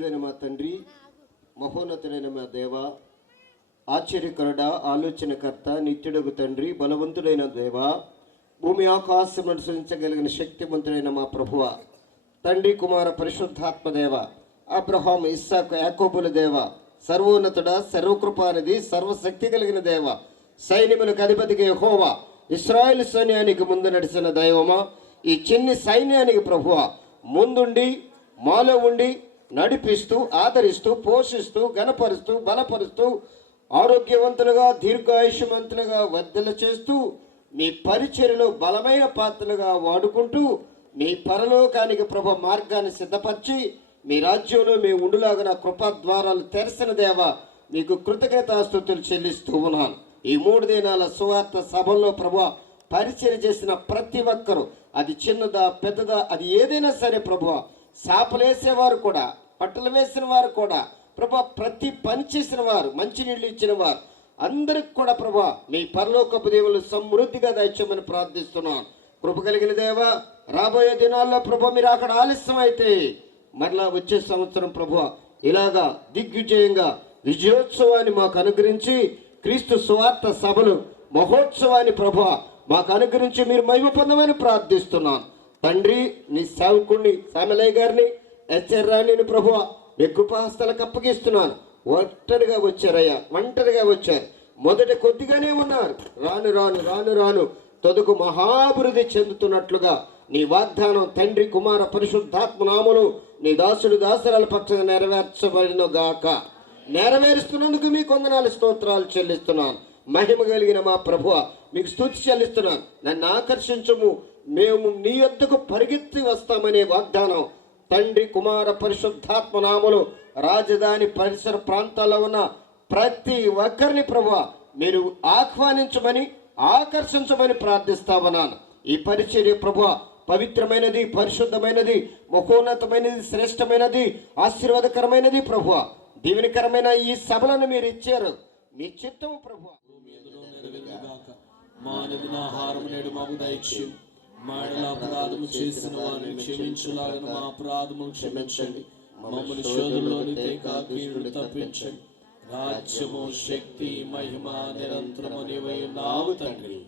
పరిశుద్ధుడైన మా తండ్రి, మహోన్నతుడైన మా దేవ, ఆశ్చర్యకరుడ, ఆలోచనకర్త, నిత్యుడగు తండ్రి, బలవంతుడైన దేవ, భూమి ఆకాశం అనుసరించగలిగిన శక్తివంతుడైన మా ప్రభువ, తండ్రి కుమార పరిశుద్ధాత్మ దేవ, అబ్రహాం, ఇస్సాకు, యాకోబుల దేవ, సర్వోన్నతుడ, సర్వకృపానిధి, సర్వశక్తి కలిగిన దేవ, సైన్యములకు అధిపతికి యెహోవా, ఇశ్రాయేలు సైన్యానికి ముందు నడిచిన దైవమా, ఈ చిన్ని సైన్యానికి ప్రభువ ముందుండి మాలో ఉండి నడిపిస్తూ, ఆదరిస్తూ, పోషిస్తూ, ఘనపరుస్తూ, బలపరుస్తూ, ఆరోగ్యవంతులుగా, దీర్ఘాయుష్యవంతులుగా వర్ధల చేస్తూ, మీ పరిచర్యలో బలమైన పాత్రలుగా వాడుకుంటూ, మీ పరలోకానికి ప్రభు మార్గాన్ని సిద్ధపరిచి, మీ రాజ్యంలో మీ ఉండులాగా కృపా ద్వారాలు తెరసిన దేవ, మీకు కృతజ్ఞతాస్తుతులు చెల్లిస్తూ ఉన్నాను. ఈ 3 దినాల సువార్త సభల్లో ప్రభు పరిచర్య చేసిన ప్రతి ఒక్కరూ, అది చిన్నదా పెద్దదా, అది ఏదైనా సరే ప్రభు, చేపలు వేసేవారు కూడా, పట్టలు వేసిన వారు కూడా ప్రభు, ప్రతి పని చేసిన వారు, మంచినీళ్ళు ఇచ్చిన వారు అందరికి కూడా ప్రభు మీ పరలోకపు దేవులు సమృద్ధిగా దయచేయమని ప్రార్థిస్తున్నాను. కృప కలిగిన దేవ, రాబోయే దినాల్లో ప్రభు మీరు అక్కడ ఆలస్యం అయితే మరలా వచ్చే సంవత్సరం ప్రభు ఇలాగా దిగ్విజయంగా విజయోత్సవాన్ని మాకు అనుగ్రహించి, క్రీస్తు సువార్త సభలు మహోత్సవాన్ని ప్రభు మాకు అనుగ్రహించి మీరు మహిమ పొందమని ప్రార్థిస్తున్నాను. తండ్రి, నీ సేవకుడిని శ్యామలయ్య గారిని, ఎస్ఆర్ రాణిని ప్రభు మీ కృపాహస్తాలకు అప్పగిస్తున్నాను. ఒంటరిగా వచ్చారయ్యా, ఒంటరిగా వచ్చారు. మొదట కొద్దిగానే ఉన్నారు, రాను రాను రాను రాను తొదుకు మహాభివృద్ధి చెందుతున్నట్లుగా నీ వాగ్దానం తండ్రి కుమార పరిశుద్ధాత్మ నామములు నీ దాసుడు దాసరాల పక్షంగా నెరవేర్చబడిన గాక. నెరవేరుస్తున్నందుకు మీ వందనాలు స్తోత్రాలు చెల్లిస్తున్నాను. మహిమ కలిగిన మా ప్రభువ మీకు స్తుతి చెల్లిస్తున్నాను. నన్ను ఆకర్షించము, మేము నీ యొద్దకు పరిగెత్తి వస్తామనే వాగ్దానం తండ్రి కుమార పరిశుద్ధాత్మ నామములు రాజధాని పరిసర ప్రాంతాల్లో ఉన్న ప్రతి ఒక్కరిని ప్రభువ మీరు ఆహ్వానించమని, ఆకర్షించమని ప్రార్థిస్తామన్నాను. ఈ పరిచర్య ప్రభువ పవిత్రమైనది, పరిశుద్ధమైనది, మహోన్నతమైనది, శ్రేష్టమైనది, ఆశీర్వాదకరమైనది ప్రభువ. దీవెనకరమైన ఈ సభలను మీరు ఇచ్చారు, మీ చిత్తము ప్రభువ. ఆహారం నేడు మాకు దయచేయండి. మా అపరాధము చేసిన వారిని క్షమించులాగా మా అపరాధములు క్షమించండి. మమ్మల్ని శోధనలోని కీడును తప్పించండి. రాజ్యము, శక్తి, మహిమ నిరంతరము నీవై ఉన్నావు తండ్రి.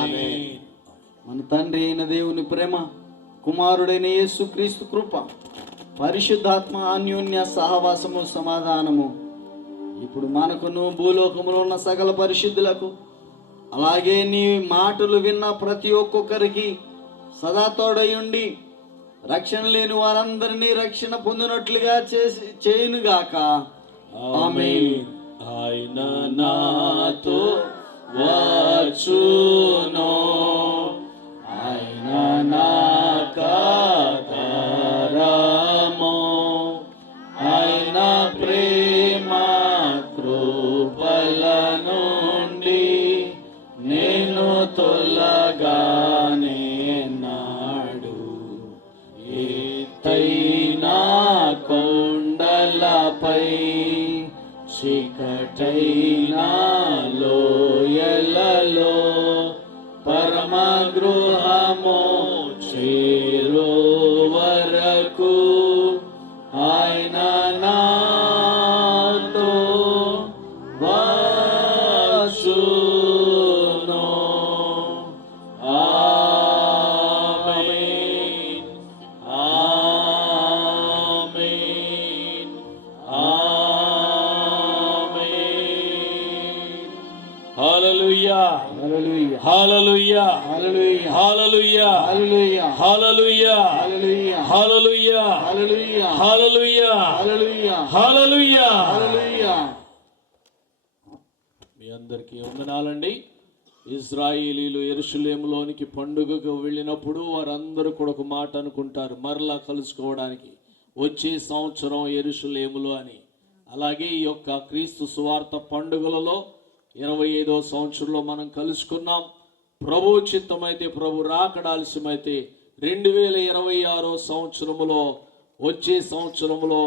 ఆమేన్. మన తండ్రి అయిన దేవుని ప్రేమ, కుమారుడైన యేసు క్రీస్తు కృప, పరిశుద్ధాత్మ అన్యోన్య సహవాసము, సమాధానము ఇప్పుడు మనకును భూలోకములో ఉన్న సకల పరిశుద్ధులకు, అలాగే నీ మాటలు విన్న ప్రతి ఒక్కొక్కరికి సదా తోడై ఉండి రక్షణ లేని వారందరినీ రక్షణ పొందినట్లుగా చేయునుగాక. ఆమేన్. ఆయన నాతో వచ్చును, ఆయన నాకాధారము, ఆయన ప్రేమ కృపల నుండి నేను తొలగానే నాడు. ఎత్తైన కొండలపై, చీకటైన లోయలలో పరమ గృహము చేరు వరకు ఆయన నాతో వచ్చును. ఆమేన్, ఆమేన్, ఆమేన్. హల్లెలూయా, హల్లెలూయా, హల్లెలూయా, హల్లెలూయా, హల్లెలూయా, హల్లెలూయా, హల్లెలూయా, హల్లెలూయా, హల్లెలూయా, హల్లెలూయా, హల్లెలూయా, హల్లెలూయా, హల్లెలూయా. హల్లెలూయా. మీ అందరికీ వందనాలండి. ఇశ్రాయేలీలు యెరూషలేములోనికి పండుగకు వెళ్ళినప్పుడు వారందరూ కూడా ఒక మాట అనుకుంటారు, మరలా కలుసుకోవడానికి వచ్చే సంవత్సరం యెరూషలేములో అని. అలాగే ఈ యొక్క క్రీస్తు సువార్త పండుగలలో 25వ సంవత్సరంలో మనం కలుసుకున్నాం. ప్రభు చిత్తమైతే, ప్రభు రాకడ ఆలస్యమైతే 2026వ సంవత్సరములో, వచ్చే సంవత్సరంలో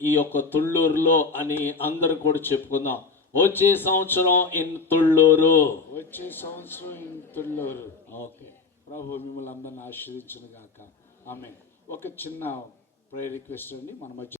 ఈ యొక్క తుళ్ళూరులో అని అందరూ కూడా చెప్పుకుందాం. వచ్చే సంవత్సరం ఇన్ తుళ్ళూరు, వచ్చే సంవత్సరం ఇన్ తుళ్ళూరు. ఓకే. ప్రభు మిమ్మల్ని అందరిని ఆశీర్వదించును గాక. ఆమేన్. ఒక చిన్న ప్రేయర్ రిక్వెస్ట్ అండి మన మధ్య